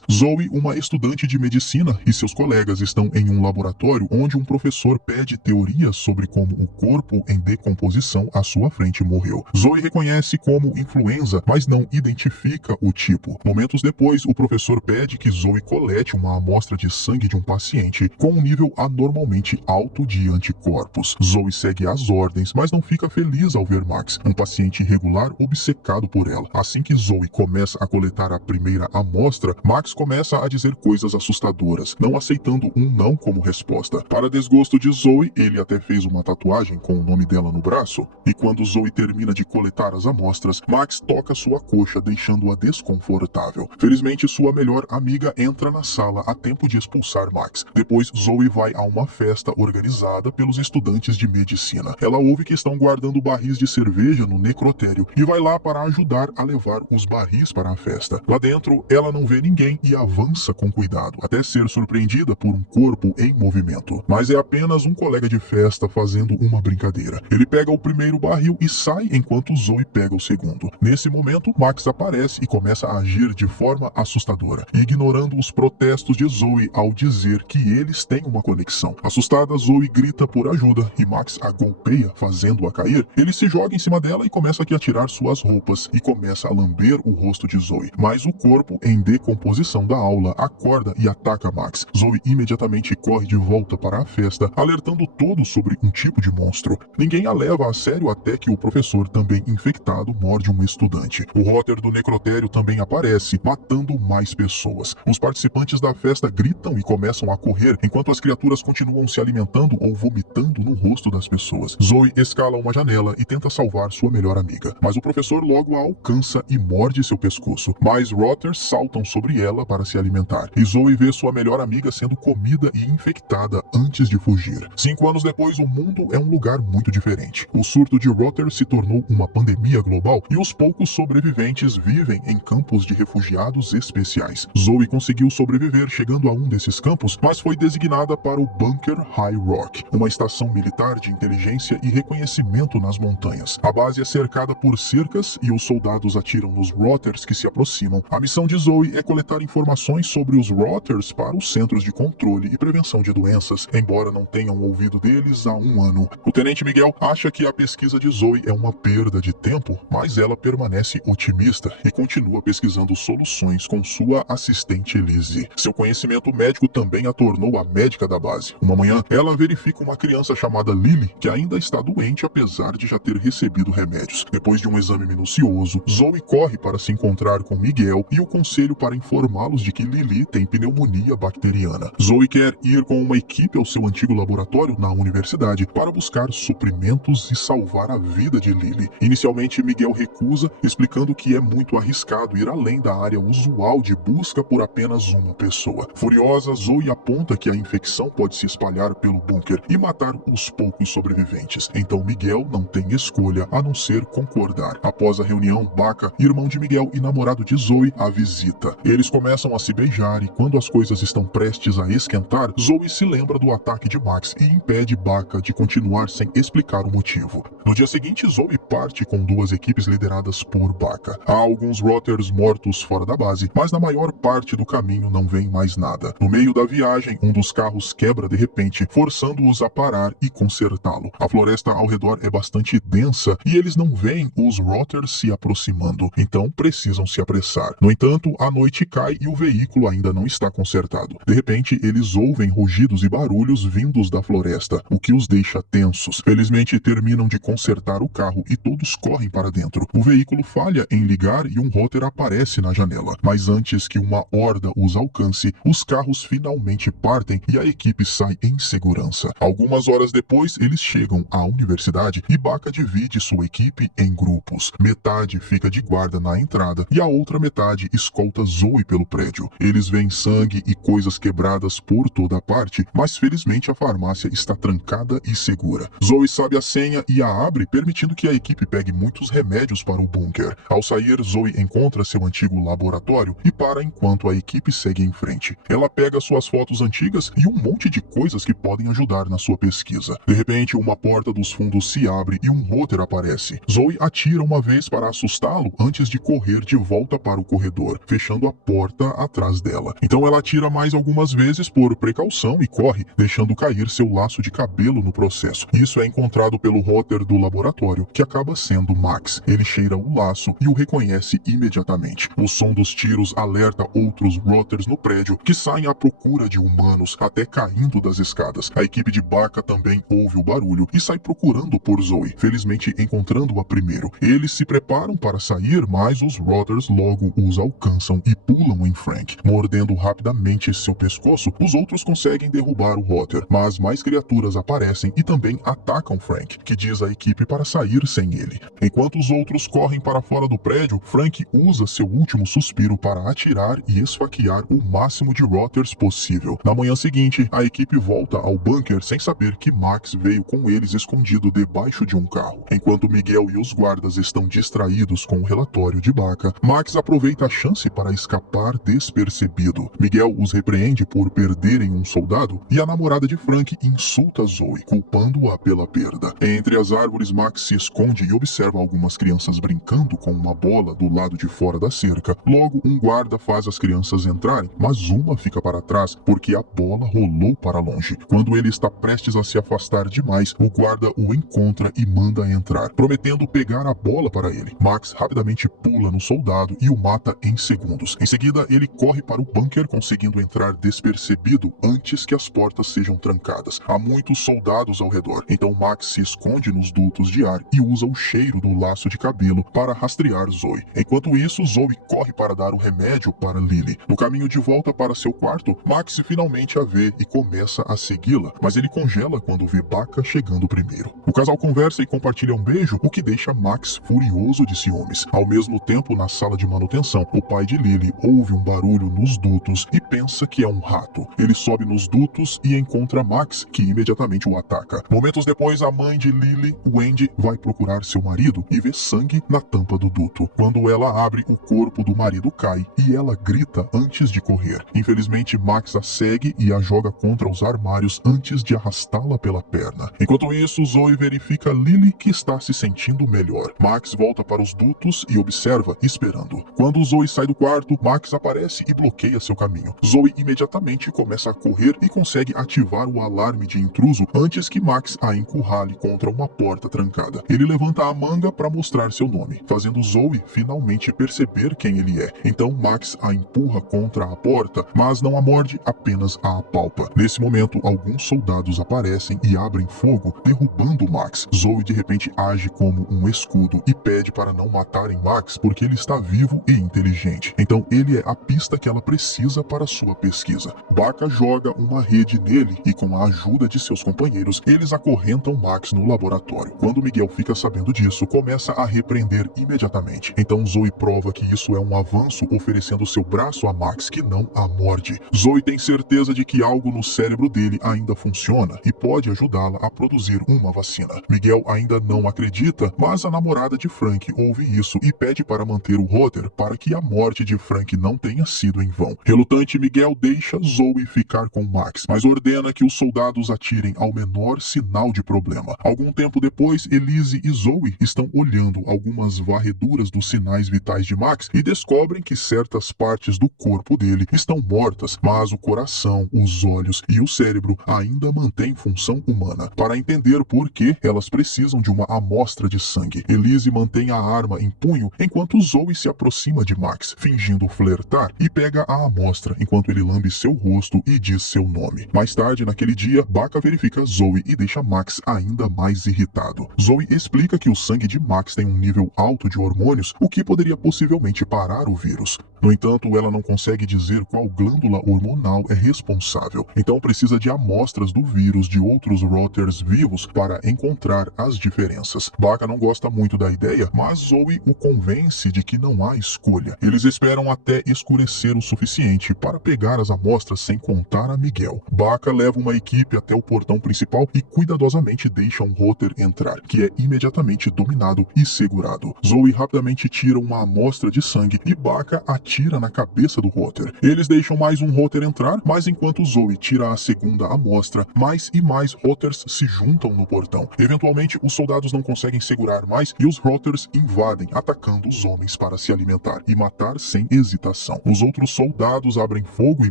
Max. Zoe, uma estudante de medicina, e seus colegas estão em um laboratório onde um professor pede teorias sobre como o corpo em decomposição à sua frente morreu. Zoe reconhece como influenza, mas não identifica o tipo. Momentos depois, o professor pede que Zoe colete uma amostra de sangue de um paciente com um nível anormalmente alto de anticorpos. Zoe segue as ordens, mas não fica feliz ao ver Max, um paciente irregular obcecado por ela. Assim que Zoe começa a coletar a primeira amostra, Max começa a dizer coisas assustadoras, não aceitando um não como resposta. Para desgosto de Zoe, ele até fez uma tatuagem com o nome dela no braço, e quando Zoe termina de coletar as amostras, Max toca sua coxa, deixando-a desconfortável. Felizmente, sua melhor amiga entra na sala a tempo de expulsar Max. Depois, Zoe vai a uma festa organizada pelos estudantes de medicina. Ela ouve que estão guardando barris de cerveja no necrotério e vai lá para ajudar a levar os barris para a festa. Lá dentro, ela não vê ninguém e avança com cuidado, até ser surpreendida por um corpo em movimento. Mas é apenas um colega de festa fazendo uma brincadeira. Ele pega o primeiro barril e sai enquanto Zoe pega o segundo. Nesse momento, Max aparece e começa a agir de forma assustadora, ignorando os protestos de Zoe ao dizer que eles têm uma conexão. Assustada, Zoe grita por ajuda e Max a golpeia, fazendo-a cair. Ele se joga em cima dela e começa a tirar suas roupas e começa a lamber o rosto de Zoe. Mas o corpo em decomposição da aula acorda e ataca Max. Zoe imediatamente corre de volta para a festa, alertando todos sobre um tipo de monstro. Ninguém a leva a sério até que o professor, também infectado, morde um estudante. O Rotter do necrotério também aparece, matando mais pessoas. Os participantes da festa gritam e começam a correr, enquanto as criaturas continuam se alimentando ou vomitando no rosto das pessoas. Zoe escala uma janela e tenta salvar sua melhor amiga, mas o professor logo a alcança e morde seu pescoço. Mais Rotters saltam sobre ela para se alimentar, e Zoe vê sua melhor amiga sendo comida e infectada antes de fugir. 5 anos depois, o mundo é um lugar muito diferente. O surto de Rotter se tornou uma pandemia global e os poucos sobreviventes vivem em campos de refugiados especiais. Zoe conseguiu sobreviver chegando a um desses campos, mas foi designada para o Bunker High Rock, uma estação militar de inteligência e reconhecimento nas montanhas. A base é cercada por cercas e os soldados atiram nos Rotters que se aproximam. A missão de Zoe é coletar informações sobre os Rotters para os centros de controle e prevenção de doenças, embora não tenham ouvido deles há 1 ano. O Tenente Miguel acha que a pesquisa de Zoe é uma perda de tempo, mas ela permanece otimista e continua pesquisando soluções com sua assistente Lizzie. Seu conhecimento médico também a tornou a médica da base. Uma manhã, ela verifica uma criança chamada Lily, que ainda está doente apesar de já ter recebido remédios. Depois de um exame minucioso, Zoe corre para se encontrar com Miguel e o conselho para informá-los de que Lily tem pneumonia bacteriana. Zoe quer ir com uma equipe ao seu antigo laboratório na universidade para buscar suprimentos e salvar a vida de Lily. Inicialmente, Miguel recusa, explicando que é muito arriscado ir além da área usual de busca por apenas uma pessoa. Furiosa, Zoe aponta que a infecção pode se espalhar pelo bunker e matar os poucos sobreviventes. Então Miguel não tem escolha a não ser concordar. Após a reunião, Baca, irmão de Miguel e namorado de Zoe, a visita. Eles começam a se beijar e quando as coisas estão prestes a esquentar, Zoe se lembra do ataque de Max e impede Baca de continuar sem explicar o motivo. No dia seguinte, Zoe parte com 2 equipes lideradas por Baca. Há alguns Rotters mortos fora da base, mas na maior parte do caminho não vem mais nada. No meio da viagem, um dos carros quebra de repente, forçando-os a parar e consertá-lo. A floresta ao redor é bastante densa e eles não veem os Rotters se aproximando, então precisam se apressar. No entanto, a noite cai e o veículo ainda não está consertado. De repente, eles ouvem rugidos e barulhos vindos da floresta, o que os deixa tensos. Felizmente, terminam de consertar o carro e todos correm para dentro. O veículo falha em ligar e um Rotter aparece na janela, mas antes que uma horda os alcance, os carros finalmente partem e a equipe sai em segurança. Algumas horas depois, eles chegam à universidade e Baca divide sua equipe em grupos. Metade fica de guarda na entrada e a outra metade escolta Zoe pelo prédio. Eles veem sangue e coisas quebradas por toda parte, mas felizmente a farmácia está trancada e segura. Zoe sabe a senha e a abre, permitindo que a equipe pegue muitos remédios para o bunker. Ao sair, Zoe encontra seu antigo laboratório e para enquanto a equipe segue em frente. Ela pega suas fotos antigas e um monte de coisas que podem ajudar na sua pesquisa. De repente, uma porta dos fundos se abre e um Rotter aparece. Zoe atira uma vez para assustá-lo antes de correr de volta para o corredor, fechando a porta porta atrás dela. Então ela atira mais algumas vezes por precaução e corre, deixando cair seu laço de cabelo no processo. Isso é encontrado pelo Rotter do laboratório, que acaba sendo Max. Ele cheira o laço e o reconhece imediatamente. O som dos tiros alerta outros Rotters no prédio, que saem à procura de humanos, até caindo das escadas. A equipe de Baka também ouve o barulho e sai procurando por Zoe, felizmente encontrando-a primeiro. Eles se preparam para sair, mas os Rotters logo os alcançam e pulam em Frank. Mordendo rapidamente seu pescoço, os outros conseguem derrubar o Rotter, mas mais criaturas aparecem e também atacam Frank, que diz à equipe para sair sem ele. Enquanto os outros correm para fora do prédio, Frank usa seu último suspiro para atirar e esfaquear o máximo de Rotters possível. Na manhã seguinte, a equipe volta ao bunker sem saber que Max veio com eles escondido debaixo de um carro. Enquanto Miguel e os guardas estão distraídos com o relatório de Baka, Max aproveita a chance para escapar despercebido. Miguel os repreende por perderem um soldado e a namorada de Frank insulta Zoe, culpando-a pela perda. Entre as árvores, Max se esconde e observa algumas crianças brincando com uma bola do lado de fora da cerca. Logo, um guarda faz as crianças entrarem, mas uma fica para trás porque a bola rolou para longe. Quando ele está prestes a se afastar demais, o guarda o encontra e manda entrar, prometendo pegar a bola para ele. Max rapidamente pula no soldado e o mata em segundos. Em seguida, ele corre para o bunker, conseguindo entrar despercebido antes que as portas sejam trancadas. Há muitos soldados ao redor, então Max se esconde nos dutos de ar e usa o cheiro do laço de cabelo para rastrear Zoe. Enquanto isso, Zoe corre para dar o remédio para Lily. No caminho de volta para seu quarto, Max finalmente a vê e começa a segui-la, mas ele congela quando vê Baka chegando primeiro. O casal conversa e compartilha um beijo, o que deixa Max furioso de ciúmes. Ao mesmo tempo, na sala de manutenção, o pai de Lily ouve um barulho nos dutos e pensa que é um rato. Ele sobe nos dutos e encontra Max, que imediatamente o ataca. Momentos depois, a mãe de Lily, Wendy, vai procurar seu marido e vê sangue na tampa do duto. Quando ela abre, o corpo do marido cai e ela grita antes de correr. Infelizmente, Max a segue e a joga contra os armários antes de arrastá-la pela perna. Enquanto isso, Zoe verifica Lily, que está se sentindo melhor. Max volta para os dutos e observa, esperando. Quando Zoe sai do quarto, Max aparece e bloqueia seu caminho. Zoe imediatamente começa a correr e consegue ativar o alarme de intruso antes que Max a encurrale contra uma porta trancada. Ele levanta a manga para mostrar seu nome, fazendo Zoe finalmente perceber quem ele é. Então Max a empurra contra a porta, mas não a morde, apenas a apalpa. Nesse momento, alguns soldados aparecem e abrem fogo, derrubando Max. Zoe de repente age como um escudo e pede para não matarem Max porque ele está vivo e inteligente. Então ele é a pista que ela precisa para sua pesquisa. Baka joga uma rede nele e, com a ajuda de seus companheiros, eles acorrentam Max no laboratório. Quando Miguel fica sabendo disso, começa a repreender imediatamente. Então Zoe prova que isso é um avanço, oferecendo seu braço a Max, que não a morde. Zoe tem certeza de que algo no cérebro dele ainda funciona e pode ajudá-la a produzir uma vacina. Miguel ainda não acredita, mas a namorada de Frank ouve isso e pede para manter o Rotter para que a morte de Frank não tenha sido em vão. Relutante, Miguel deixa Zoe ficar com Max, mas ordena que os soldados atirem ao menor sinal de problema. Algum tempo depois, Elise e Zoe estão olhando algumas varreduras dos sinais vitais de Max e descobrem que certas partes do corpo dele estão mortas, mas o coração, os olhos e o cérebro ainda mantêm função humana. Para entender por que, elas precisam de uma amostra de sangue. Elise mantém a arma em punho enquanto Zoe se aproxima de Max, fingindo flertar, e pega a amostra enquanto ele lambe seu rosto e diz seu nome. Mais tarde, naquele dia, Baka verifica Zoe e deixa Max ainda mais irritado. Zoe explica que o sangue de Max tem um nível alto de hormônios, o que poderia possivelmente parar o vírus. No entanto, ela não consegue dizer qual glândula hormonal é responsável, então precisa de amostras do vírus de outros Rotters vivos para encontrar as diferenças. Baka não gosta muito da ideia, mas Zoe o convence de que não há escolha. Eles esperam até escurecer o suficiente para pegar as amostras sem contar a Miguel. Baka leva uma equipe até o portão principal e cuidadosamente deixa um Rotter entrar, que é imediatamente dominado e segurado. Zoe rapidamente tira uma amostra de sangue e Baka atira atira na cabeça do Rotter. Eles deixam mais um Rotter entrar, mas enquanto Zoe tira a segunda amostra, mais e mais Rotters se juntam no portão. Eventualmente, os soldados não conseguem segurar mais e os Rotters invadem, atacando os homens para se alimentar e matar sem hesitação. Os outros soldados abrem fogo e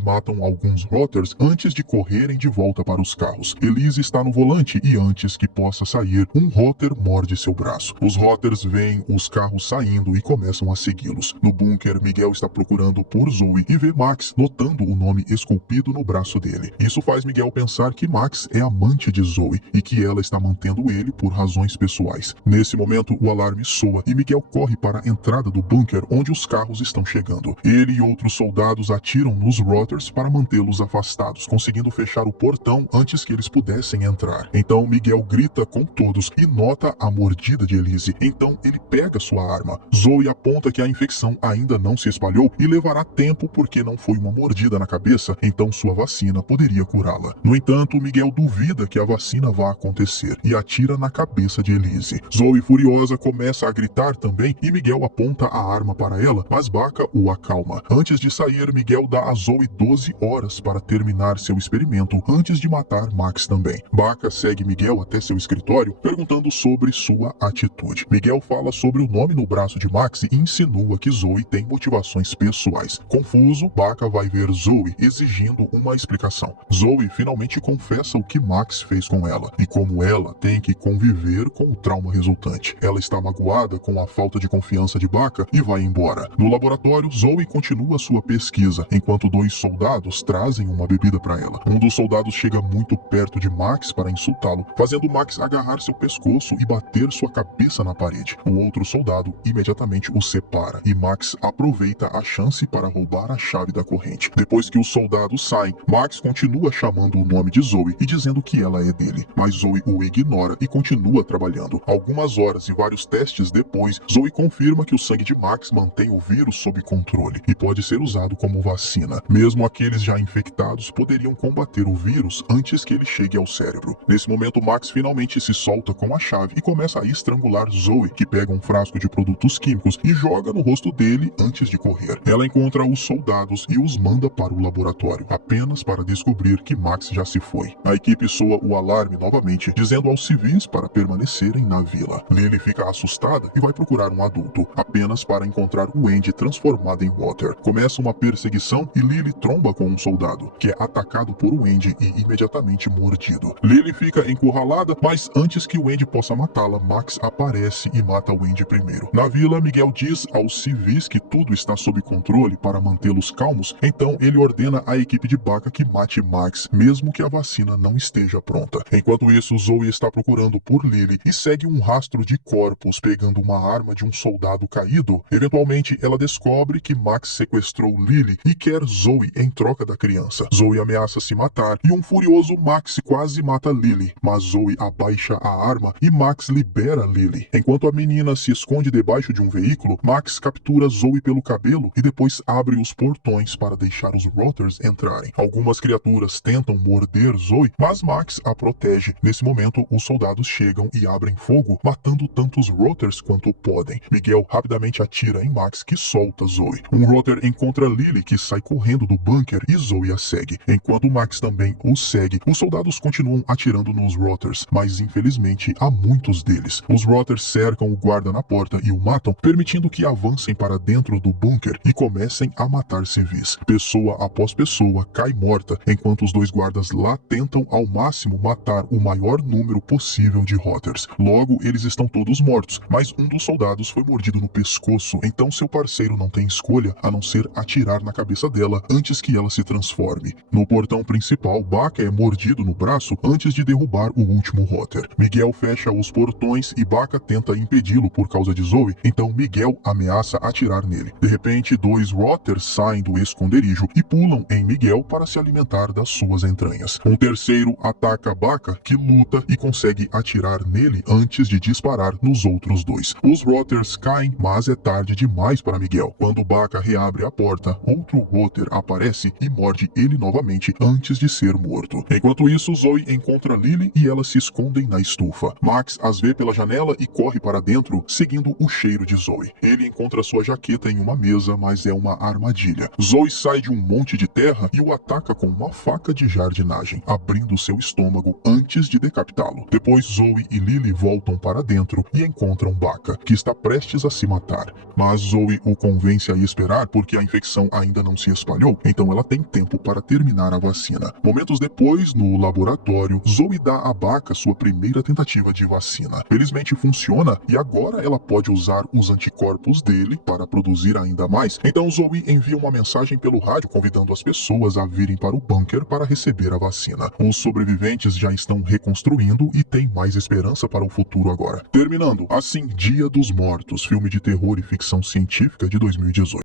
matam alguns Rotters antes de correrem de volta para os carros. Elise está no volante e antes que possa sair, um Rotter morde seu braço. Os Rotters veem os carros saindo e começam a segui-los. No bunker, Miguel está procurando por Zoe e vê Max, notando o nome esculpido no braço dele. Isso faz Miguel pensar que Max é amante de Zoe e que ela está mantendo ele por razões pessoais. Nesse momento, o alarme soa e Miguel corre para a entrada do bunker onde os carros estão chegando. Ele e outros soldados atiram nos Rotters para mantê-los afastados, conseguindo fechar o portão antes que eles pudessem entrar. Então Miguel grita com todos e nota a mordida de Elise. Então ele pega sua arma. Zoe aponta que a infecção ainda não se espalhou e levará tempo porque não foi uma mordida na cabeça, então sua vacina poderia curá-la. No entanto, Miguel duvida que a vacina vá acontecer e atira na cabeça de Elise. Zoe, furiosa, começa a gritar também e Miguel aponta a arma para ela, mas Baca o acalma. Antes de sair, Miguel dá a Zoe 12 horas para terminar seu experimento antes de matar Max também. Baca segue Miguel até seu escritório, perguntando sobre sua atitude. Miguel fala sobre o nome no braço de Max e insinua que Zoe tem motivações pessoais. Confuso, Baca vai ver Zoe exigindo uma explicação. Zoe finalmente confessa o que Max fez com ela e como ela tem que conviver com o trauma resultante. Ela está magoada com a falta de confiança de Baca e vai embora. No laboratório, Zoe continua sua pesquisa, enquanto dois soldados trazem uma bebida para ela. Um dos soldados chega muito perto de Max para insultá-lo, fazendo Max agarrar seu pescoço e bater sua cabeça na parede. O outro soldado imediatamente o separa e Max aproveita a chance para roubar a chave da corrente. Depois que os soldados saem, Max continua chamando o nome de Zoe e dizendo que ela é dele, mas Zoe o ignora e continua trabalhando. Algumas horas e vários testes depois, Zoe confirma que o sangue de Max mantém o vírus sob controle e pode ser usado como vacina. Mesmo aqueles já infectados poderiam combater o vírus antes que ele chegue ao cérebro. Nesse momento, Max finalmente se solta com a chave e começa a estrangular Zoe, que pega um frasco de produtos químicos e joga no rosto dele antes de correr. Ela encontra os soldados e os manda para o laboratório, apenas para descobrir que Max já se foi. A equipe soa o alarme novamente, dizendo aos civis para permanecerem na vila. Lily fica assustada e vai procurar um adulto, apenas para encontrar o Andy transformado em Water. Começa uma perseguição e Lily tromba com um soldado, que é atacado por um Andy e imediatamente mordido. Lily fica encurralada, mas antes que o Andy possa matá-la, Max aparece e mata o Andy primeiro. Na vila, Miguel diz aos civis que tudo está sob controle para mantê-los calmos, então ele ordena à equipe de Baca que mate Max, mesmo que a vacina não esteja pronta. Enquanto isso, Zoe está procurando por Lily e segue um rastro de corpos, pegando uma arma de um soldado caído. Eventualmente, ela descobre que Max sequestrou Lily e quer Zoe em troca da criança. Zoe ameaça se matar e um furioso Max quase mata Lily, mas Zoe abaixa a arma e Max libera Lily. Enquanto a menina se esconde debaixo de um veículo, Max captura Zoe pelo cabelo e depois abre os portões para deixar os Rotters entrarem. Algumas criaturas tentam morder Zoe, mas Max a protege. Nesse momento, os soldados chegam e abrem fogo, matando tantos Rotters quanto podem. Miguel rapidamente atira em Max, que solta Zoe. Um Rotter encontra Lily, que sai correndo do bunker, e Zoe a segue. Enquanto Max também o segue, os soldados continuam atirando nos Rotters, mas infelizmente há muitos deles. Os Rotters cercam o guarda na porta e o matam, permitindo que avancem para dentro do bunker e comecem a matar civis. Pessoa após pessoa cai morta, enquanto os dois guardas lá tentam ao máximo matar o maior número possível de Rotters. Logo, eles estão todos mortos, mas um dos soldados foi mordido no pescoço, então seu parceiro não tem escolha a não ser atirar na cabeça dela antes que ela se transforme. No portão principal, Baca é mordido no braço antes de derrubar o último Rotter. Miguel fecha os portões e Baca tenta impedi-lo por causa de Zoe, então Miguel ameaça atirar nele. De repente, dois Rotters saem do esconderijo e pulam em Miguel para se alimentar das suas entranhas. Um terceiro ataca Baca, que luta e consegue atirar nele antes de disparar nos outros dois. Os Rotters caem, mas é tarde demais para Miguel. Quando Baca reabre a porta, outro Rotter aparece e morde ele novamente antes de ser morto. Enquanto isso, Zoe encontra Lily e elas se escondem na estufa. Max as vê pela janela e corre para dentro, seguindo o cheiro de Zoe. Ele encontra sua jaqueta em uma mesa beleza, mas é uma armadilha. Zoe sai de um monte de terra e o ataca com uma faca de jardinagem, abrindo seu estômago antes de decapitá-lo. Depois Zoe e Lily voltam para dentro e encontram Baka, que está prestes a se matar. Mas Zoe o convence a esperar porque a infecção ainda não se espalhou, então ela tem tempo para terminar a vacina. Momentos depois, no laboratório, Zoe dá a Baka sua primeira tentativa de vacina. Felizmente funciona e agora ela pode usar os anticorpos dele para produzir ainda mais. Então Zoe envia uma mensagem pelo rádio convidando as pessoas a virem para o bunker para receber a vacina. Os sobreviventes já estão reconstruindo e tem mais esperança para o futuro agora. Terminando, assim, Dia dos Mortos, filme de terror e ficção científica de 2018.